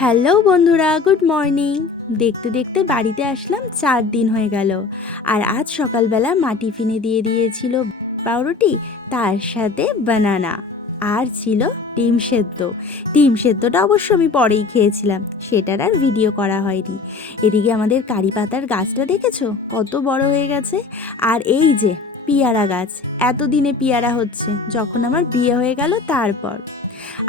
Hello বন্ধুরা, good morning. দেখতে দেখতে বাড়িতে আসলাম 4 দিন হয়ে গেল। আর আজ সকালবেলা মা টিফিনে দিয়ে দিয়েছিল পাউরুটি, তার সাথে বানানা, আর ছিল ডিম সেদ্ধ। ডিম সেদ্ধটা অবশ্য আমি পরেই খেয়েছিলাম, সেটার আর ভিডিও করা হয়নি। এদিকে আমাদের কারি পাতার গাছটা দেখেছো কত বড় হয়ে গেছে। আর এই যে পিয়ারা গাছ, এতদিনে পিয়ারা হচ্ছে, যখন আমার বিয়ে হয়ে গেল তারপর।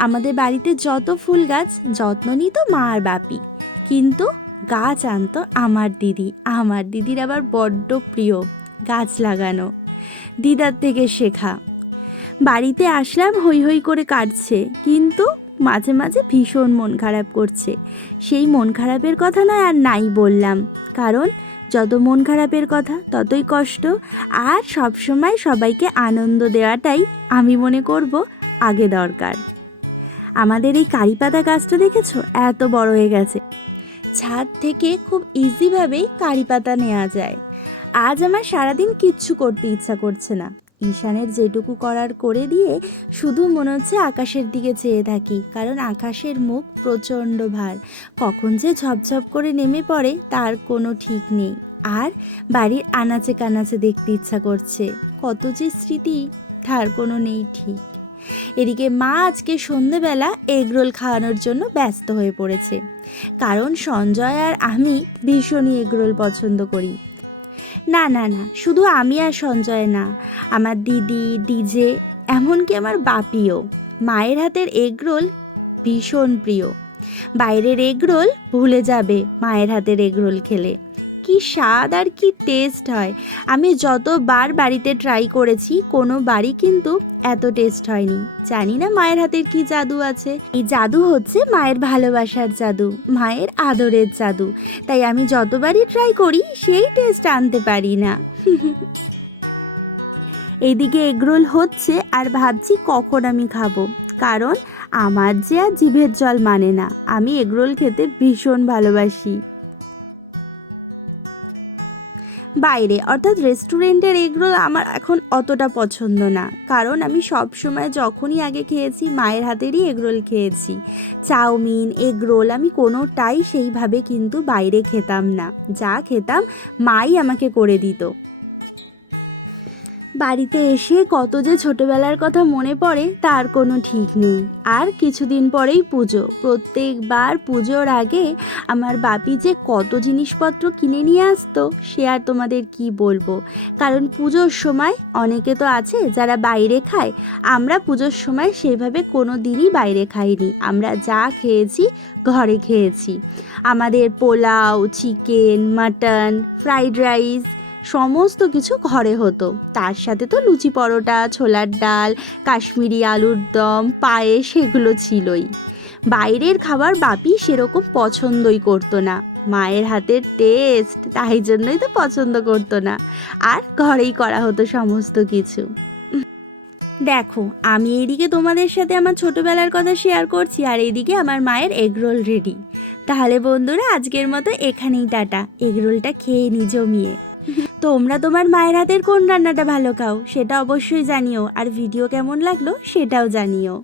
আমাদের বাড়িতে যত ফুল গাছ যত্ন নিত মা আর বাপি, কিন্তু গাছ আনতো আমার দিদি। আমার দিদির আবার বড্ড প্রিয় গাছ লাগানো, দিদার থেকে শেখা। বাড়িতে আসলাম, হই হই করে কাটছে, কিন্তু মাঝে মাঝে ভীষণ মন খারাপ করছে। সেই মন খারাপের কথা নয় আর নাই বললাম, কারণ যত মন খারাপের কথা ততই কষ্ট। আর সবসময় সবাইকে আনন্দ দেওয়াটাই আমি মনে করব আগে দরকার। আমাদের এই কারি পাতা গাছটা দেখেছো এত বড় হয়ে গেছে, ছাদ থেকে খুব ইজিভাবেই কারি পাতা নেওয়া যায়। আজ আমার সারাদিন কিচ্ছু করতে ইচ্ছা করছে না, ঈশানের যেটুকু করার করে দিয়ে শুধু মনে হচ্ছে আকাশের দিকে চেয়ে থাকি, কারণ আকাশের মুখ প্রচণ্ড ভার, কখন যে ঝপঝপ করে নেমে পড়ে তার কোনো ঠিক নেই। আর বাড়ির আনাচে কানাচে দেখতে ইচ্ছা করছে, কত যে স্মৃতি তার কোনো নেই ঠিক। এদিকে মা আজকে সন্ধেবেলা এগরোল খাওয়ানোর জন্য ব্যস্ত হয়ে পড়েছে, কারণ সঞ্জয় আর আমি ভীষণই এগরোল পছন্দ করি। না না না, শুধু আমি আর সঞ্জয় না, আমার দিদি, ডিজে, এমনকি আমার বাপিও মায়ের হাতের এগরোল ভীষণ প্রিয়। বাইরের এগরোল ভুলে যাবে মায়ের হাতের এগরোল খেলে, কি স্বাদ আর কি টেস্ট হয়। আমি যতবার বাড়িতে ট্রাই করেছি কোনো বাড়ি কিন্তু এত টেস্ট হয়নি। জানি না মায়ের হাতের কি জাদু আছে, এই জাদু হচ্ছে মায়ের ভালোবাসার জাদু, মায়ের আদরের জাদু। তাই আমি যতবারই ট্রাই করি সেই টেস্ট আনতে পারি না। এইদিকে এগরোল হচ্ছে আর ভাবছি কখন আমি খাবো, কারণ আমার যে আর জিভের জল মানে না, আমি এগরোল খেতে ভীষণ ভালোবাসি। বাইরে অর্থাৎ রেস্টুরেন্টের এগরোল আমার এখন অতটা পছন্দ না, কারণ আমি সব সময় যখনই আগে খেয়েছি মায়ের হাতেরই এগরোল খেয়েছি। চাউমিন, এগরোল আমি কোনোটাই সেইভাবে কিন্তু বাইরে খেতাম না, যা খেতাম মাই আমাকে করে দিত। বাড়িতে এসে কত যে ছোটবেলার কথা মনে পড়ে তার কোনো ঠিক নেই। আর কিছুদিন পরেই পুজো, প্রত্যেকবার পুজোর আগে আমার বাপি যে কত জিনিসপত্র কিনে নিয়ে আসতো সে আর তোমাদের কি বলবো। কারণ পুজোর সময় অনেকে তো আছে যারা বাইরে খায়, আমরা পুজোর সময় সেভাবে কোনো দিনই বাইরে খাইনি, আমরা যা খেয়েছি ঘরে খেয়েছি। আমাদের pulao, chicken, mutton, fried rice সমস্ত কিছু ঘরে হতো, তার সাথে তো লুচি, পরোটা, ছোলার ডাল, কাশ্মীরি আলুর দম, পায়েস এগুলো ছিলই। বাইরের খাবার বাপি সেরকম পছন্দই করতো না, মায়ের হাতের টেস্ট তাই জন্যই তো পছন্দ করতো না, আর ঘরেই করা হতো সমস্ত কিছু। দেখো, আমি এইদিকে তোমাদের সাথে আমার ছোটবেলার কথা শেয়ার করছি, আর এইদিকে আমার মায়ের এগরোল রেডি। তাহলে বন্ধুরা আজকের মতো এখানেই টাটা, এগরোলটা খেয়ে নি জমিয়ে। তোমরা তোমার মায়ের হাতের কোন রান্নাটা ভালো খাও সেটা অবশ্যই জানিও, আর ভিডিও কেমন লাগলো সেটাও জানিও।